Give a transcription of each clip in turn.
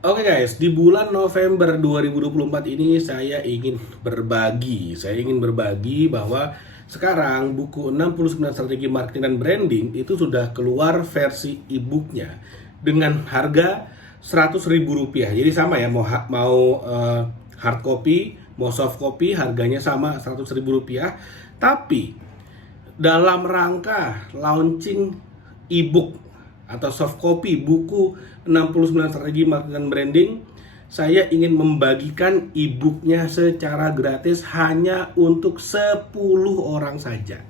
Oke guys, di bulan November 2024 ini saya ingin berbagi bahwa sekarang buku 69 strategi marketing dan branding itu sudah keluar versi e-booknya dengan harga Rp100.000. Jadi sama ya, hard copy, mau soft copy harganya sama Rp100.000. Tapi dalam rangka launching e-book atau soft copy buku 69 strategi marketing dan branding, saya ingin membagikan e-booknya secara gratis hanya untuk 10 orang saja.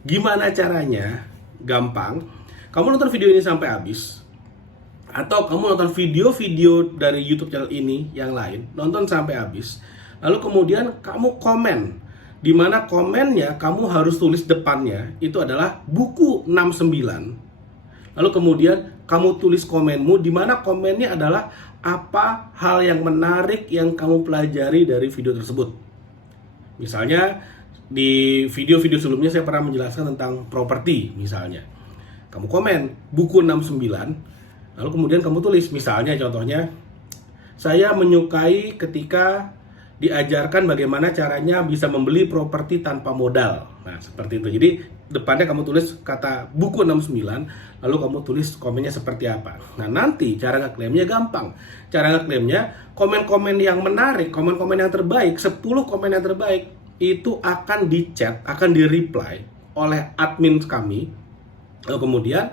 Gimana caranya? Gampang. Kamu nonton video ini sampai habis, atau kamu nonton video-video dari YouTube channel ini yang lain, nonton sampai habis. Lalu kemudian kamu komen, di mana komennya kamu harus tulis depannya itu adalah buku 69. Lalu kemudian kamu tulis komenmu, di mana komennya adalah apa hal yang menarik yang kamu pelajari dari video tersebut. Misalnya di video-video sebelumnya saya pernah menjelaskan tentang properti misalnya. Kamu komen buku 69, lalu kemudian kamu tulis misalnya contohnya, saya menyukai ketika diajarkan bagaimana caranya bisa membeli properti tanpa modal. Nah, seperti itu. Jadi, depannya kamu tulis kata buku 69, lalu kamu tulis komennya seperti apa. Nah, nanti cara ngeklaimnya gampang. Cara ngeklaimnya, komen-komen yang menarik, komen-komen yang terbaik, 10 komen yang terbaik, itu akan di-chat, akan di-reply oleh admin kami. Lalu kemudian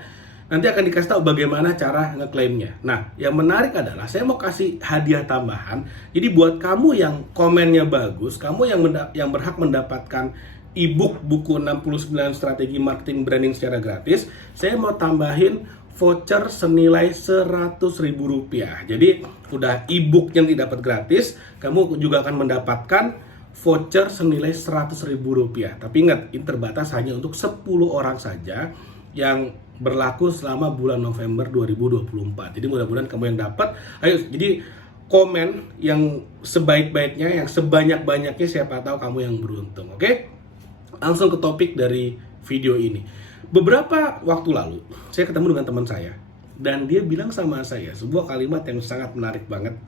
nanti akan dikasih tahu bagaimana cara ngeklaimnya. Nah, yang menarik adalah saya mau kasih hadiah tambahan. Jadi buat kamu yang komennya bagus, kamu yang berhak mendapatkan e-book buku 69 strategi marketing branding secara gratis, saya mau tambahin voucher senilai Rp100.000. Jadi udah e-book yang didapat gratis, kamu juga akan mendapatkan voucher senilai Rp100.000. Tapi ingat, ini terbatas hanya untuk 10 orang saja yang berlaku selama bulan November 2024. Jadi mudah-mudahan kamu yang dapat. Ayo, jadi komen yang sebaik-baiknya, yang sebanyak-banyaknya, siapa tahu kamu yang beruntung. Oke? Langsung ke topik dari video ini. Beberapa waktu lalu, saya ketemu dengan teman saya dan dia bilang sama saya sebuah kalimat yang sangat menarik banget.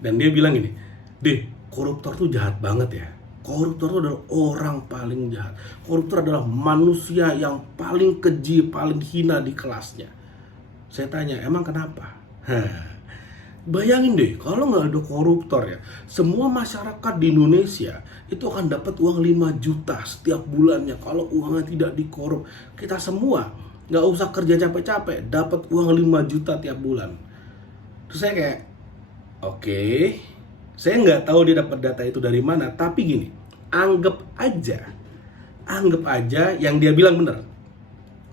Dan dia bilang gini, "Deh, koruptor tuh jahat banget ya. Koruptor itu adalah orang paling jahat. Koruptor adalah manusia yang paling keji, paling hina di kelasnya." Saya tanya, emang kenapa? Bayangin deh, kalau nggak ada koruptor ya, semua masyarakat di Indonesia itu akan dapat uang 5 juta setiap bulannya. Kalau uangnya tidak dikorup, kita semua nggak usah kerja capek-capek, dapat uang 5 juta tiap bulan. Terus saya kayak, oke. Saya nggak tahu dia dapat data itu dari mana, tapi gini, anggap aja yang dia bilang benar.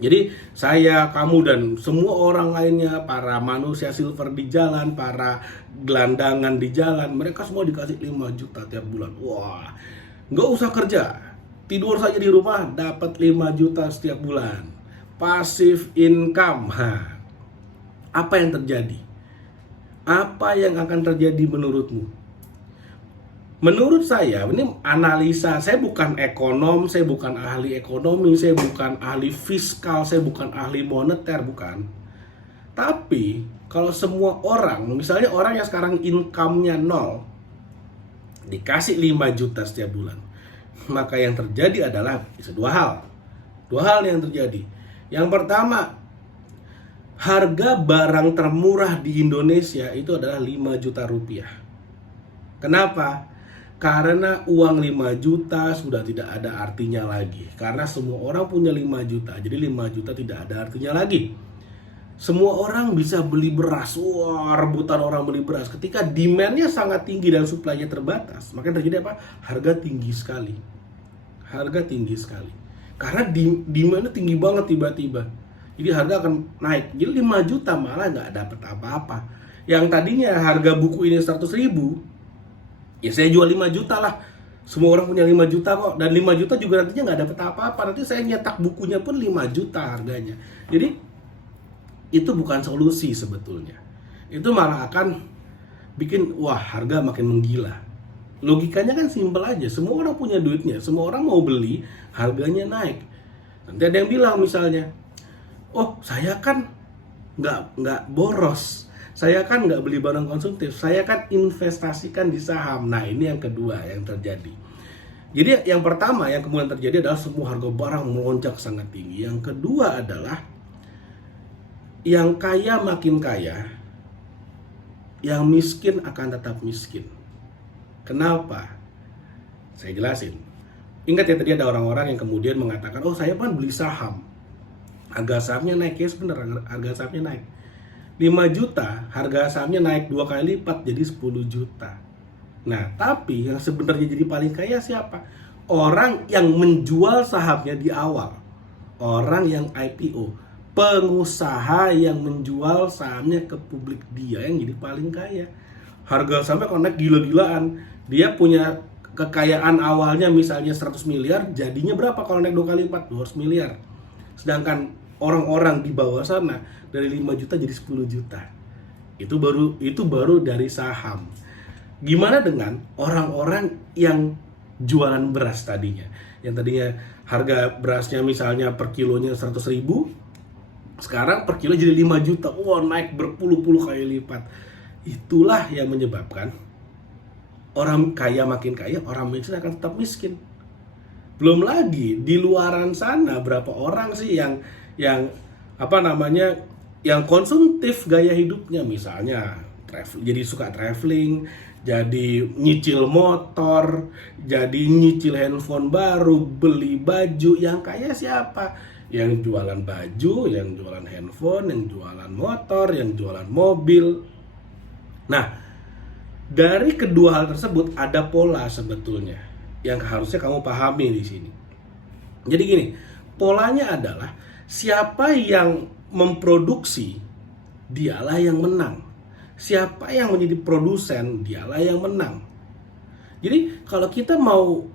Jadi saya, kamu, dan semua orang lainnya, para manusia silver di jalan, para gelandangan di jalan, mereka semua dikasih 5 juta tiap bulan. Wah, nggak usah kerja, tidur saja di rumah, dapat 5 juta setiap bulan. Passive income. Apa yang terjadi? Apa yang akan terjadi menurutmu? Menurut saya, ini analisa, saya bukan ekonom, saya bukan ahli ekonomi, saya bukan ahli fiskal, saya bukan ahli moneter, bukan. Tapi, kalau semua orang, misalnya orang yang sekarang income-nya 0, dikasih 5 juta setiap bulan, maka yang terjadi adalah bisa dua hal. Dua hal yang terjadi. Yang pertama, harga barang termurah di Indonesia itu adalah 5 juta rupiah. Kenapa? Karena uang 5 juta sudah tidak ada artinya lagi. Karena semua orang punya 5 juta. Jadi 5 juta tidak ada artinya lagi. Semua orang bisa beli beras. Wah, rebutan orang beli beras. Ketika demand-nya sangat tinggi dan supply-nya terbatas, maka terjadi apa? Harga tinggi sekali. Harga tinggi sekali. Karena demand-nya tinggi banget tiba-tiba. Jadi harga akan naik. Jadi 5 juta malah nggak dapat apa-apa. Yang tadinya harga buku ini 100.000, ya saya jual 5 juta lah. Semua orang punya 5 juta kok. Dan 5 juta juga nantinya nggak dapat apa-apa. Nanti saya nyetak bukunya pun 5 juta harganya. Jadi itu bukan solusi sebetulnya. Itu malah akan bikin wah, harga makin menggila. Logikanya kan simpel aja. Semua orang punya duitnya, semua orang mau beli, harganya naik. Nanti ada yang bilang misalnya, "Oh, saya kan nggak boros. Saya kan nggak beli barang konsumtif, saya kan investasikan di saham. Nah, ini yang kedua yang terjadi. Jadi yang pertama yang kemudian terjadi adalah semua harga barang melonjak sangat tinggi. Yang kedua adalah yang kaya makin kaya, yang miskin akan tetap miskin. Kenapa? Saya jelasin. Ingat ya, tadi ada orang-orang yang kemudian mengatakan, oh saya kan beli saham, harga sahamnya naik. Ya benar, harga sahamnya naik 5 juta, harga sahamnya naik 2 kali lipat jadi 10 juta. Nah, tapi yang sebenarnya jadi paling kaya siapa? Orang yang menjual sahamnya di awal, orang yang IPO, pengusaha yang menjual sahamnya ke publik, dia yang jadi paling kaya. Harga sahamnya kalau naik gila-gilaan, dia punya kekayaan awalnya misalnya 100 miliar, jadinya berapa kalau naik 2 kali lipat? 200 miliar. Sedangkan orang-orang di bawah sana dari 5 juta jadi 10 juta. Itu baru dari saham. Gimana dengan orang-orang yang jualan beras tadinya? Yang tadinya harga berasnya misalnya per kilonya 100 ribu, sekarang per kilo jadi 5 juta. Wah, naik berpuluh-puluh kali lipat. Itulah yang menyebabkan orang kaya makin kaya, orang miskin akan tetap miskin. Belum lagi di luaran sana berapa orang sih yang yang konsumtif gaya hidupnya, misalnya jadi suka traveling, jadi nyicil motor, jadi nyicil handphone baru, beli baju. Yang kaya siapa? Yang jualan baju, yang jualan handphone, yang jualan motor, yang jualan mobil. Nah, dari kedua hal tersebut ada pola sebetulnya yang harusnya kamu pahami di sini. Jadi gini, polanya adalah siapa yang memproduksi, dialah yang menang. Siapa yang menjadi produsen, dialah yang menang. Jadi kalau kita mau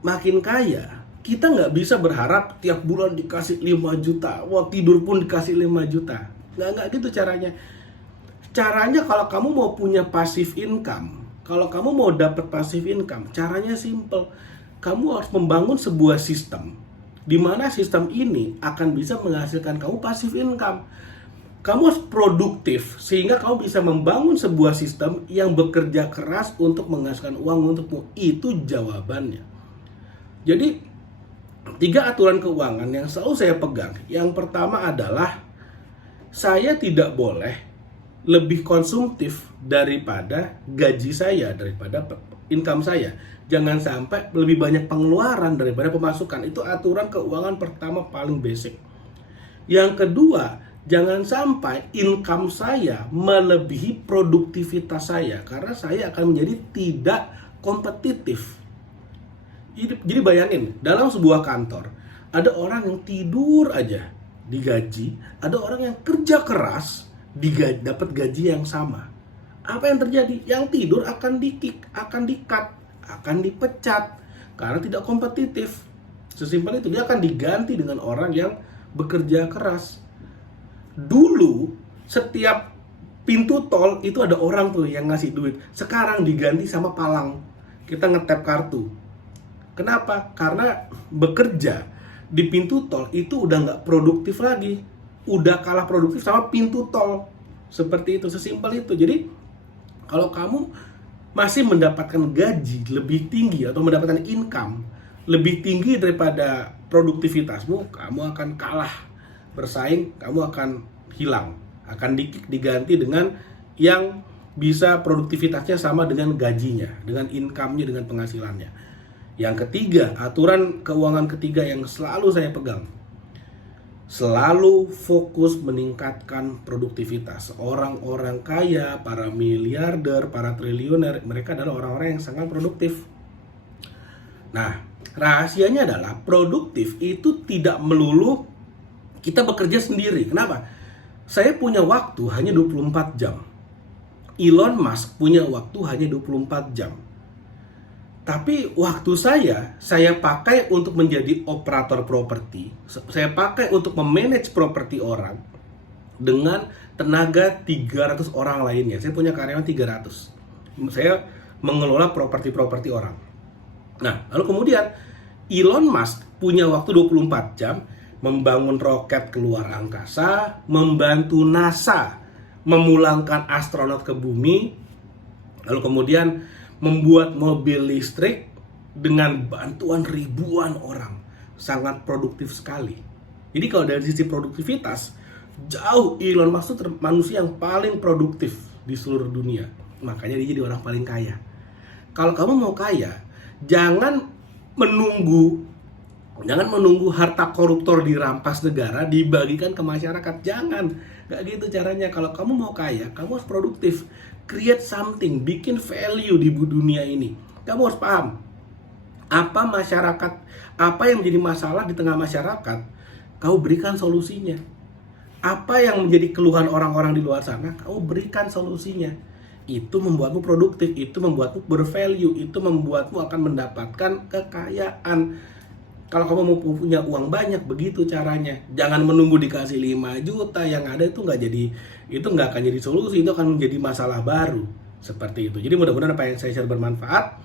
makin kaya, kita nggak bisa berharap tiap bulan dikasih 5 juta. Wah, tidur pun dikasih 5 juta. Nggak gitu caranya. Caranya kalau kamu mau punya passive income, kalau kamu mau dapat passive income, caranya simple. Kamu harus membangun sebuah sistem, di mana sistem ini akan bisa menghasilkan kamu passive income. Kamu harus produktif sehingga kamu bisa membangun sebuah sistem yang bekerja keras untuk menghasilkan uang untukmu. Itu jawabannya. Jadi 3 aturan keuangan yang selalu saya pegang. Yang pertama adalah saya tidak boleh lebih konsumtif daripada gaji saya, daripada income saya. Jangan sampai lebih banyak pengeluaran daripada pemasukan. Itu aturan keuangan pertama paling basic. Yang kedua, jangan sampai income saya melebihi produktivitas saya, karena saya akan menjadi tidak kompetitif. Jadi bayangin, dalam sebuah kantor ada orang yang tidur aja digaji, ada orang yang kerja keras dapat gaji yang sama. Apa yang terjadi? Yang tidur akan di-kick, akan di-cut, akan dipecat karena tidak kompetitif. Sesimpel itu, dia akan diganti dengan orang yang bekerja keras. Dulu setiap pintu tol itu ada orang tuh yang ngasih duit. Sekarang diganti sama palang. Kita ngetap kartu. Kenapa? Karena bekerja di pintu tol itu udah nggak produktif lagi. Udah kalah produktif sama pintu tol. Seperti itu, sesimpel itu. Jadi kalau kamu masih mendapatkan gaji lebih tinggi atau mendapatkan income lebih tinggi daripada produktivitasmu, kamu akan kalah bersaing, kamu akan hilang, akan diganti dengan yang bisa produktivitasnya sama dengan gajinya, dengan income-nya, dengan penghasilannya. Yang ketiga, aturan keuangan ketiga yang selalu saya pegang, selalu fokus meningkatkan produktivitas. Orang-orang kaya, para miliarder, para triliuner, mereka adalah orang-orang yang sangat produktif. Nah, rahasianya adalah produktif itu tidak melulu kita bekerja sendiri. Kenapa? Saya punya waktu hanya 24 jam. Elon Musk punya waktu hanya 24 jam. Tapi waktu saya pakai untuk menjadi operator properti. Saya pakai untuk memanage properti orang dengan tenaga 300 orang lainnya. Saya punya karyawan 300. Saya mengelola properti-properti orang. Nah, lalu kemudian Elon Musk punya waktu 24 jam membangun roket keluar angkasa, membantu NASA memulangkan astronot ke bumi, lalu kemudian membuat mobil listrik dengan bantuan ribuan orang. Sangat produktif sekali. Jadi kalau dari sisi produktivitas, jauh Elon Musk itu manusia yang paling produktif di seluruh dunia. Makanya dia jadi orang paling kaya. Kalau kamu mau kaya, jangan menunggu harta koruptor dirampas negara dibagikan ke masyarakat. Jangan, nggak gitu caranya. Kalau kamu mau kaya, kamu harus produktif, create something, bikin value di dunia ini. Kamu harus paham apa masyarakat, apa yang menjadi masalah di tengah masyarakat, kau berikan solusinya. Apa yang menjadi keluhan orang-orang di luar sana, kau berikan solusinya. Itu membuatmu produktif, itu membuatmu bervalue, itu membuatmu akan mendapatkan kekayaan. Kalau kamu mau punya uang banyak, begitu caranya. Jangan menunggu dikasih 5 juta, yang ada itu nggak akan jadi solusi, itu akan menjadi masalah baru. Seperti itu. Jadi mudah-mudahan apa yang saya share bermanfaat.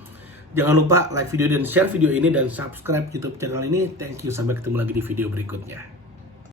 Jangan lupa like video dan share video ini dan subscribe YouTube channel ini. Thank you, sampai ketemu lagi di video berikutnya.